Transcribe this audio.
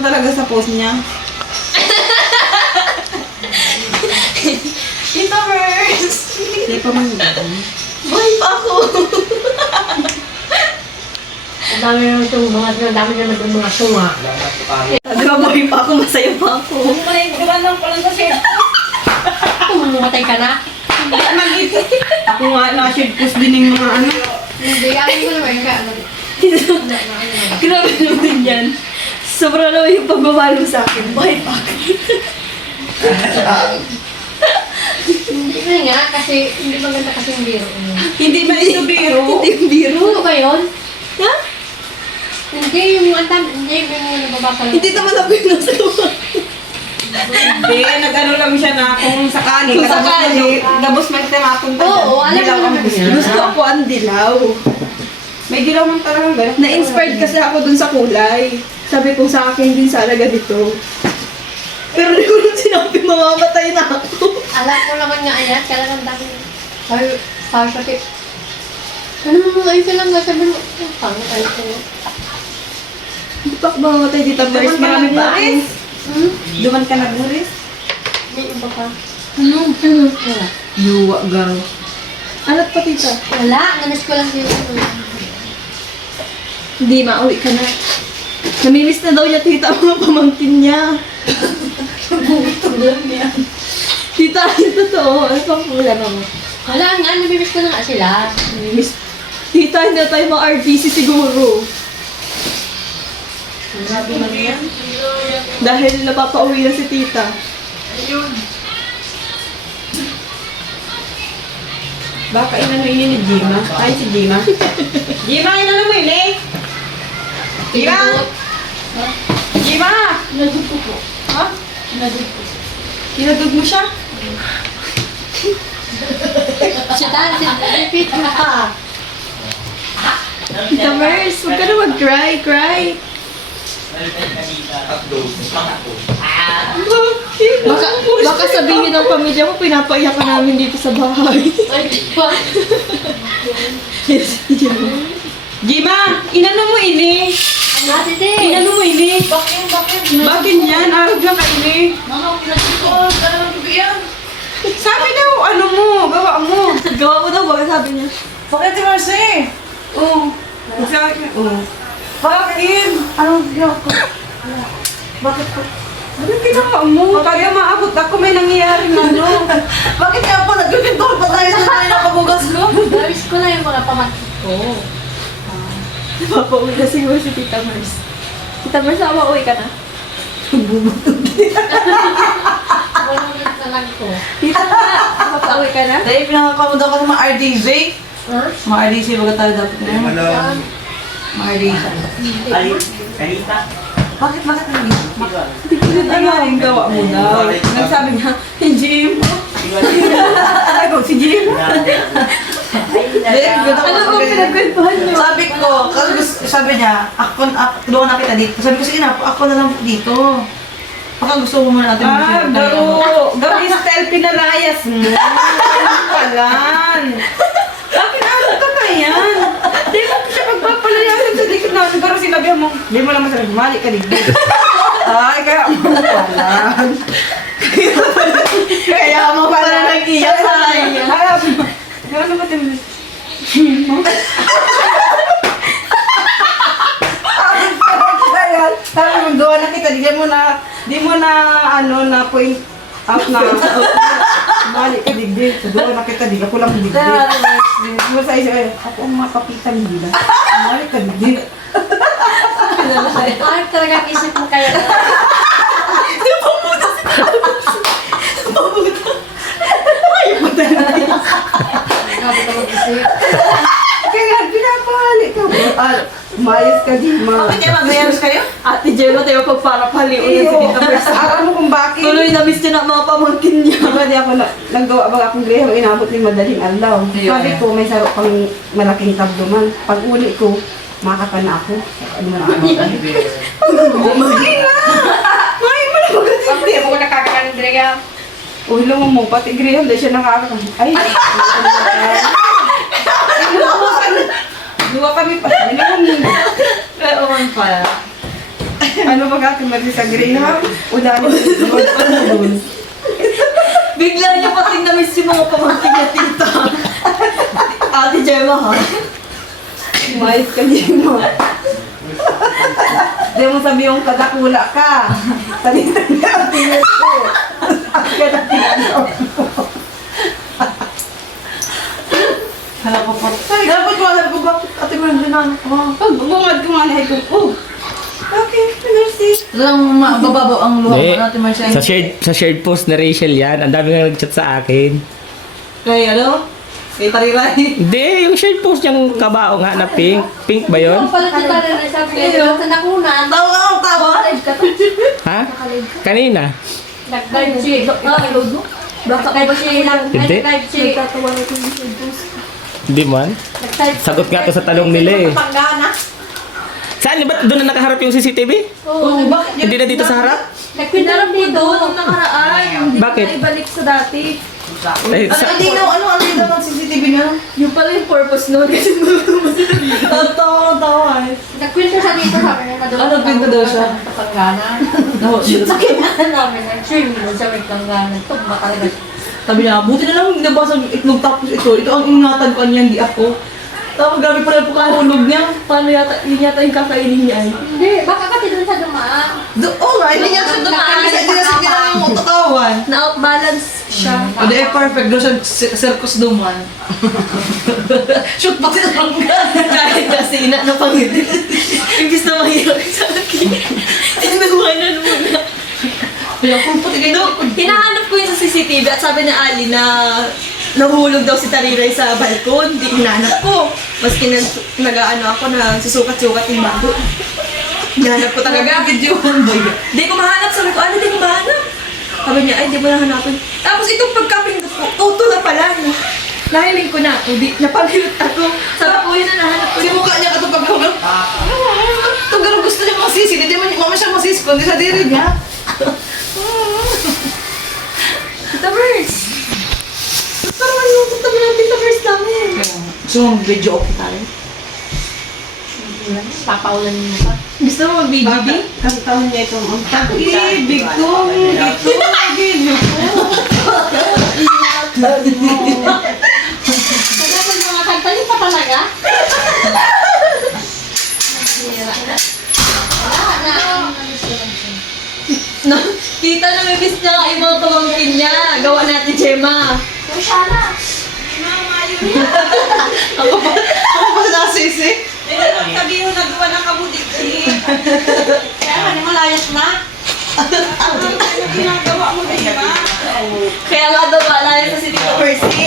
naman talaga sa post niya. Tita Mers! Hindi pa man yun. Buhay pa ako! Ang dami naman itong mga sunga. Di ba buhay pa ako, masaya pa ako. Gawa pala kasi. Kung mamatay ka na. Ako nga, na-shade post din yung mga ano. Hindi, alam ko naman ka. Grabe naman yan. Sobrang naman yung pagmamahal mo sa akin. Buhay pa ako. Hindi nga, kasi hindi maganda kasi yung biro. Hindi ba ito biro? Hindi yung biro. Ano ba yun? Ha? Hindi, yung hindi yung nababasa lang. Hindi naman ako yung nasa lupa. Hindi, nag-ano lang siya na kung sakali. Kung sakali. Gabos may temapunta dyan. Oo, alam Dilaw mo ang naman gusto. yan. Gusto ako ang dilaw. May dilaw man talagang gano'n. Na-inspired kasi ako dun sa kulay. Sabi ko sa akin din sana ganito. Pero hindi ko lang sinabi mamamatay na ako. Alam ko naman nga ayan, kaya lang dami. Sabi kasi, ano mo ayun ka lang nga, sabi mo, pangit ayun ko. Hindi pa ako mamamatay dito. Mars, marami pa ako. Duman ka nagburis? May iba pa. Ano? Wala. Yuwa, girl. Alat pa tita. Wala, nanas ko lang dito. Hindi, mauwi ka na. Namimiss na daw niya tita ang mga pamangkin niya. Tita, yung totoo. Ano pang kulang mo? Wala nga, nabibis ko na nga sila. Namimiss. Tita, hindi na tayo ma-RTC siguro. Grabe man yan. Dahil napapauwi na si tita. Baka inano ini ni Jima. Ay, si Jima. Jima, inano mo ini? Jima! Jima! Pinagod ko po. Ha? Pinagod ko. Kinadug mo siya? Siya dahil, repeat mo pa. Tita Mers, huwag ka na mag-cry. Cry. Baka sabihin ng pamilya mo, pinapaiyak ka namin dito sa bahay. Ay, di pa. Yes, Jima! Inano mo ini? Ate Te. Inano mo ini? Bakit? Bakit yan? Arag lang ka ini. Mama, pinagod ko. Ano naman yan? Sabi daw, ano mo, gawa mo. Gawa mo daw, baka sabi niya. Bakit si Marcy? Oo. Sabi oo. Bakit? Anong ginawa ko? Bakit ko? Anong ginawa mo? Kaya maabot ako, may nangyayari na ano. Bakit kaya po nagpipintol pa tayo sa tayo nakabugas ko? Namiss ko na yung mga pamangkin ko. Papauwi na siguro si Tita Mers. Tita Mers, mauwi ka na? Walang na lang ko. Tita na, papauwi ka na? Dahil pinakakamod ako sa mga RDZ. Ha? Mga RDZ, baga tayo dapat na yun. Saan? Mga RDZ. Kanita. Bakit hindi? Hindi ko rin ano ang gawa mo daw. Nagsabi niya, si Jim. Ako, si Jim. Ano ba pinagkwentuhan niyo? Sabi ko, sabi niya, tulungan na kita dito. Sabi ko, sige na, ako na lang dito. Baka gusto mo muna natin Gawin style pinalayas mo. Palan. Bakit ano ka yan? Di mo siya pagpapalayasan sa likod natin. Pero sinabi mo, di mo naman sabi, mali ka dito. Ay, kaya mo palan. Kaya mo pala nag-iyak sa kanya. Ano ba ito? Sabi mo, gawa na kita, di mo na, ano, na point out na, mali ka digdig. Gawa na kita, di ako lang digdig. Di mo sa isip, ako ang mga kapitan nila. Mali ka digdig. Ay, talagang isip mo kaya. Grabe ka mag-isip. Kaya pinapahali ka. Mayos ka, Jima. Bakit niya mag-mayos kayo? Ate Gemma, tayo pagparapaliw ulit si Tita Mers. Alam mo kung bakit? Tuloy na miss niya na mga pamangkin niya. Diba di ako naggawa ba akong grehang inabot ni madaling araw. Sabi ko may sarap pang malaking tablo man. Pag uli ko, makaka na ako. Ano na ako? Kumain na! Kumain mo na maganda. Hindi ako nakakakanin Drea. Uy, lumang mo, pati greham dahil siya nakakain. Ay! Luwa kami pa. Nilaman mo. Oo man pala. Ano ba Ate Marcy sa Greyhound? Udali mo doon. Bigla niya pating na-miss yung mga pamangkin niya, tita. Ate Gemma, ha? Mais ka Gemma. Di mo sabi yung kadakula ka. Salita niya ang tingin ko. Akit ang tinanaw mo. Hala po po. Dapat ko alam ko bakit ate mo yung ginano ko. Pag bumad ko nga na ko, okay, Marcy. Lang mabababaw ang luha Hindi. mo natin Marcia. Sa shared post na Rachel yan. Ang dami nga nag-chat sa akin. Kaya ano? Kay Tariray. Hindi, yung shared post niyang kabao nga na pink. Pink ba yun? Yung pala si Tara sabi niya, sa nakunan. Tawa ka ang tawa. Live ka to. Ha? Kanina? Nag-live siya. Baka kay ba siya Hindi. nag-live siya. Nagtatawa na ko yung post. Hindi man. Nag-type. Sagot nga to sa talong nila eh. Papanggana. Saan? Ba't doon na nakaharap yung CCTV? Oo. Bakit Hindi na dito sa harap? Nagpinarap Pinarap dito. mo doon nung nakaraan. Hindi Bakit? ko na ibalik sa dati. Eh, Ano din ano din ng CCTV niya? Yung pala yung purpose nun. Kasi Tawa eh. Nagkwento siya dito sabi niya. Ano, kwento daw siya? Papanggana. No, Sa kinahan namin, nag-stream mo siya may panggana. Ito ba talaga? Sabi niya, buti na lang nabasa yung itlog tapos ito. Ito ang ingatan ko niya, hindi ako. Tapos grabe pala po kahulog niya. paano yata, yun yata yung kakainin niya ay. Hindi, baka kasi doon siya dumaan. Oo nga, hindi niya siya dumaan. Kasi hindi na siya matatawan. Na-outbalance siya. O di perfect, doon siya circus duman. Shoot pati na lang Kahit kasi ina na pangiti. Imbis na mahirap sa akin. Inuwanan muna. Kaya kung pati kayo. Hinahanap ko yun sa CCTV at sabi ni Ali na nahulog daw si Tariray sa balkon. Di hinahanap ko. Maski nag-ano ako na susukat-sukat yung bago. Hinahanap ko talaga. Videohan ba yun? Di ko mahanap. Sabi ko, ano, di ko mahanap. Sabi niya, ay, di mo nahanapin. Tapos itong pagkapindot ko, auto na pala. Nahiling ko na. O, di, napamilot ako. Sabi ko, yun na nahanap ko. Kasi mukha niya katong pagkakagal. Ito gano'n gusto niya masisi. Hindi mama siya masisi. Kundi sa diri niya. Tita Vers! Parang malungkot naman ang Tita Vers namin. Gusto mong video okay tayo? Papaulan mo pa. Gusto mo mag-BGB? Ang taon niya itong ang pag-ibig ko. Ito ang video ko. Kaya kung mga kantali pa talaga? Wala na. No, kita na may miss niya yung mga pamangkin niya. Gawa natin, Gemma. Kung siya na. Ako pa sa nasisi? Sabi mo nagawa ng kabudik. Kaya ano mo layas na? Ano ginagawa mo, di ba? Kaya nga daw maalala sa si Tita Percy.